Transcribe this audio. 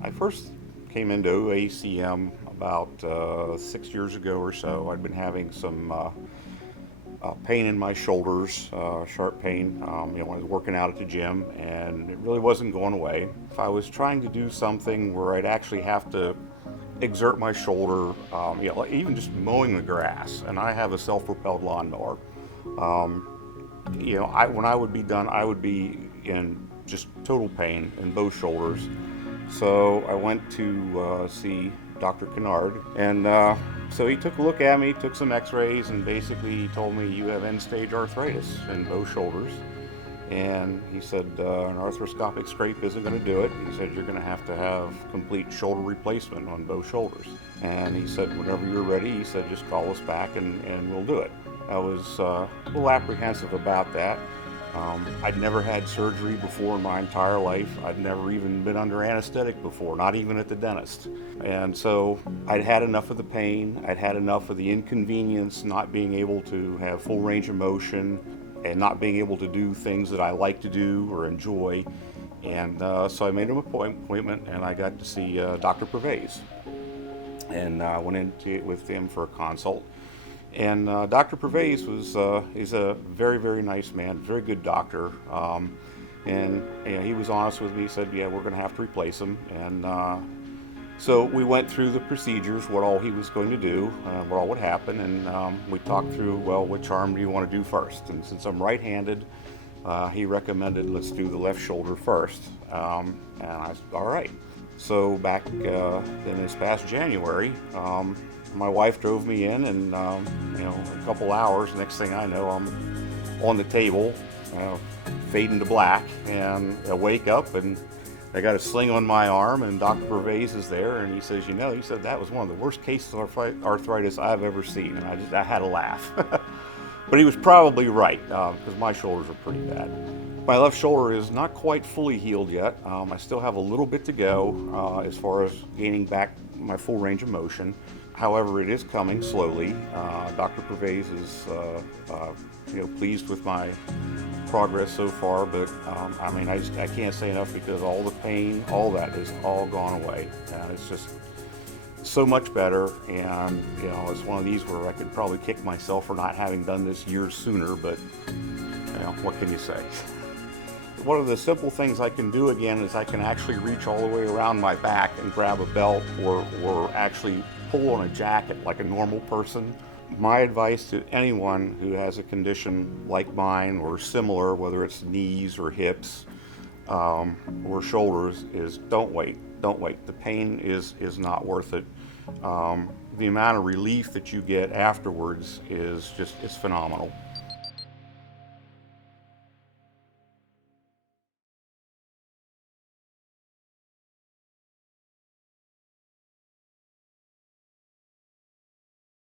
I first came into ACM about 6 years ago or so. I'd been having some pain in my shoulders, sharp pain, when I was working out at the gym, and it really wasn't going away. If I was trying to do something where I'd actually have to exert my shoulder, like even just mowing the grass, and I have a self-propelled lawnmower. Um, when I would be done, I would be in just total pain in both shoulders. So I went to see Dr. Kennard, and so he took a look at me, took some X-rays, and basically he told me you have end-stage arthritis in both shoulders. And he said an arthroscopic scrape isn't going to do it. He said you're going to have complete shoulder replacement on both shoulders. And he said whenever you're ready, he said just call us back and we'll do it. I was a little apprehensive about that. I'd never had surgery before in my entire life. I'd never even been under anesthetic before, not even at the dentist. And so I'd had enough of the pain. I'd had enough of the inconvenience, not being able to have full range of motion and not being able to do things that I like to do or enjoy. And so I made an appointment and I got to see Dr. Pervaiz. And I went in with him for a consult. And Dr. Pervaiz he's a very, very nice man, very good doctor. And he was honest with me. He said, yeah, we're going to have to replace him. And so we went through the procedures, what all he was going to do, what all would happen. And we talked through, well, which arm do you want to do first? And since I'm right-handed, he recommended let's do the left shoulder first. And I said, all right. So back in this past January, my wife drove me in, and a couple hours. Next thing I know, I'm on the table, fading to black, and I wake up and I got a sling on my arm, and Dr. Pervaiz is there, and he says, he said that was one of the worst cases of arthritis I've ever seen, and I had to laugh. But he was probably right, because my shoulders are pretty bad. My left shoulder is not quite fully healed yet. I still have a little bit to go as far as gaining back my full range of motion. However, it is coming slowly. Dr. Pervaiz is pleased with my progress so far, but I can't say enough because all the pain, all that is all gone away. It's just so much better, and it's one of these where I could probably kick myself for not having done this years sooner, but what can you say? One of the simple things I can do again is I can actually reach all the way around my back and grab a belt or actually pull on a jacket like a normal person. My advice to anyone who has a condition like mine or similar, whether it's knees or hips or shoulders, is don't wait. Don't wait. The pain is not worth it. The amount of relief that you get afterwards is phenomenal.